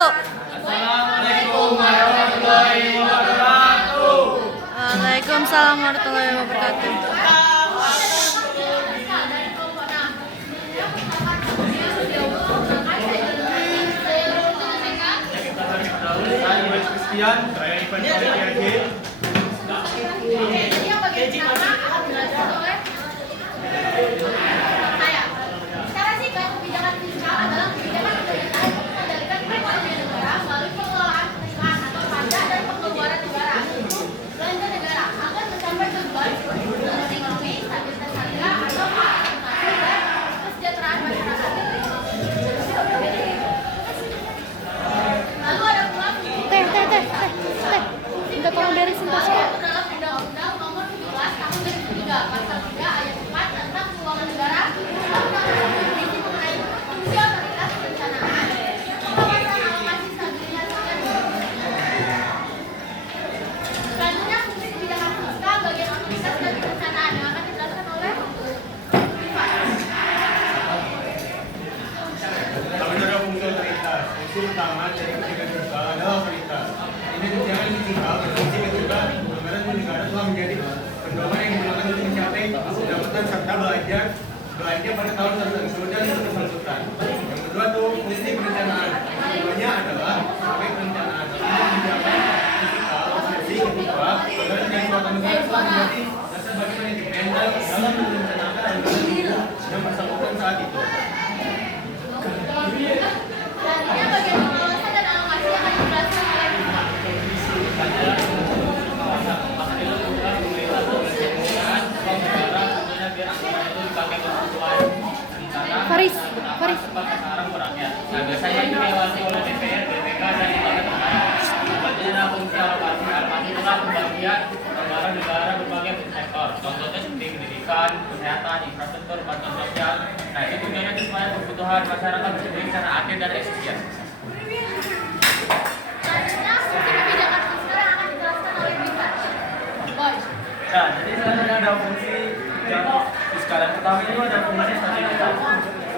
Assalamualaikum warahmatullahi wabarakatuh. Waalaikumsalam warahmatullahi wabarakatuh. Saya Boy Christian, saya Ivan Syarif. Secara singkat, kebijakan fiskal adalah kebijakan pemerintah untuk mengendalikan perekonomian negara melalui pengelolaan penerimaan atau pajak dan pengeluaran negara, belanja negara agar mencapai tujuan pertumbuhan ekonomi, stabilitas harga atau inflasi dan kesejahteraan masyarakat. Lalu ada pula Teh. Minta tolong beresin tas. dalam Undang-Undang Nomor 17 Tahun 2003 Pasal 3 Ayat 4 tentang keuangan negara berisi mengenai fungsi otoritas perencanaan, pembahasan alokasi stabilitas dan selanjutnya fungsi kebijakan fiskal bagian otoritas dan perencanaan yang akan dijelaskan oleh Ivan. Kami ada fungsi otoritas. Fungsi utama dari kebijakan fiskal adalah otoritas. Ini kebijakan fiskal berfungsi ketika anggaran negara telah menjadi pedoman yang digunakan untuk mencapai pendapatan serta belanja pada tahun tertentu dan berkelanjutan. Yang kedua tuh fungsi perencanaan. Keduanya adalah sebagai perencanaan. Ini kebijakan fiskal fungsi kedua anggaran dari suatu negara telah menjadi dasar bagi manajemen dalam merencanakan anggaran yang bersangkutan saat itu. Selanjutnya bagian pengawasan dan alokasi akan dijelaskan oleh Ivan. Faris. Nah, biasanya ini diawasi oleh DPR, BPK, dan lembaga terkait. Selanjutnya fungsi alokasi itu pembagian anggaran negara berbagai sektor. Contohnya seperti pendidikan, kesehatan, infrastruktur, bantuan sosial. Nah, itu tujuannya supaya kebutuhan masyarakat terpenuhi secara adil dan efisien. Selanjutnya fungsi kebijakan fiskal yang akan dijelaskan oleh Ivan. Boy. Nah, jadi selanjutnya ada fungsi kebijakan fiskal. Yang pertama itu ada fungsi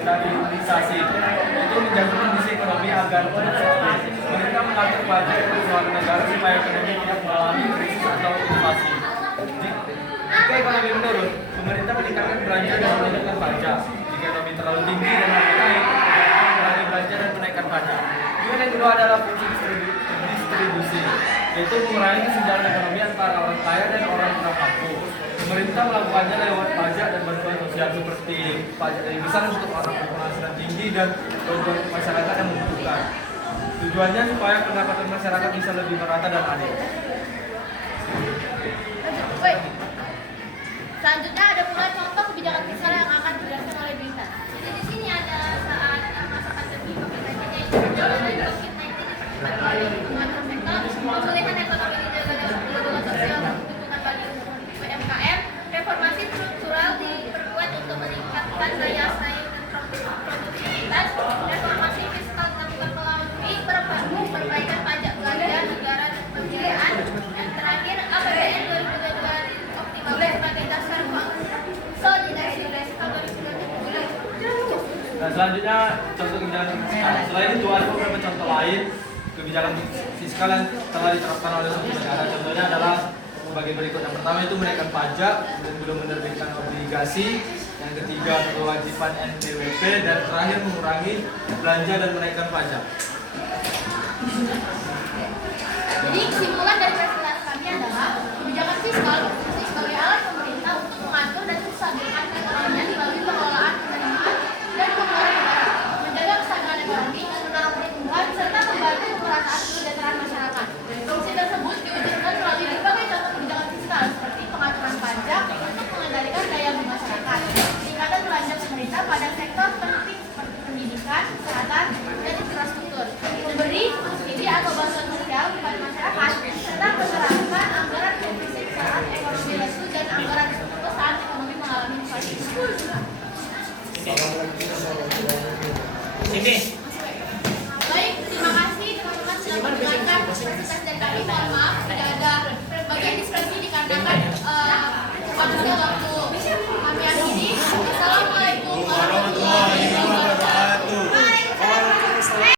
stabilisasi. Itu menjaga kondisi ekonomi agar tidak stabil. Pemerintah mengatur pajak keuangan negara supaya ekonomi tidak mengalami krisis atau inflasi. Jika ekonomi menurun, pemerintah meningkatkan belanja dan menaikkan pajak. Jika ekonomi terlalu tinggi dan harga naik, pemerintah mengurangi belanja dan menaikkan pajak. Kemudian yang kedua adalah fungsi distribusi, yaitu mengurangi kesenjangan ekonomi antara orang kaya dan orang kurang mampu. Pemerintah melakukannya lewat pajak dan bantuan sosial seperti pajak yang besar untuk orang berpenghasilan tinggi dan bantuan masyarakat yang membutuhkan. Tujuannya supaya pendapatan masyarakat bisa lebih merata dan adil. Wait. Selanjutnya ada pula contoh kebijakan fiskal yang akan dijelaskan oleh Bintan. Jadi di sini ada saat masa pandemi COVID-19 yaitu penanganan COVID-19 dipercepat melalui penguatan sektor, pemulihan ekonomi dijaga dengan perlindungan sosial dan dukungan bagi UMKM, reformasi struktural diperkuat untuk meningkatkan daya saing dan produktivitas, reformasi fiskal dilakukan melalui perbaikan pajak belanja negara dan pembiayaan, dan terakhir APBN 2022 dioptimalkan sebagai dasar konsolidasi fiskal 2022. Dan selanjutnya contoh kebijakan fiskal. Selain itu ada beberapa contoh lain kebijakan fiskal yang telah diterapkan oleh suatu negara. Contohnya adalah sebagai berikut. Yang pertama itu menaikkan pajak dan belum menerbitkan obligasi. Yang ketiga kewajiban NPWP dan terakhir mengurangi belanja dan menaikkan pajak. Jadi kesimpulan dari presentasi kami adalah kebijakan fiskal berfungsi sebagai alat pemerintah untuk mengatur dan menstabilkan perekonomian melalui pengelolaan penerimaan dan pengeluaran negara, menjaga kestabilan ekonomi, mendorong pertumbuhan serta membantu pemerataan kesejahteraan masyarakat. Fungsi tersebut diwujudkan melalui berbagai contoh kebijakan fiskal seperti pengaturan pajak untuk mengendalikan daya beli masyarakat, peningkatan belanja pemerintah pada sektor penting seperti pendidikan, kesehatan, dan infrastruktur, diberi subsidi atau bantuan sosial kepada masyarakat, serta penerapan anggaran defisit saat ekonomi lesu dan anggaran surplus saat ekonomi mengalami inflasi. Ini Baik, terima kasih teman-teman sudah mendengarkan presentasi dari kami. Mohon maaf tidak ada bagian diskresi dikarenakan waktu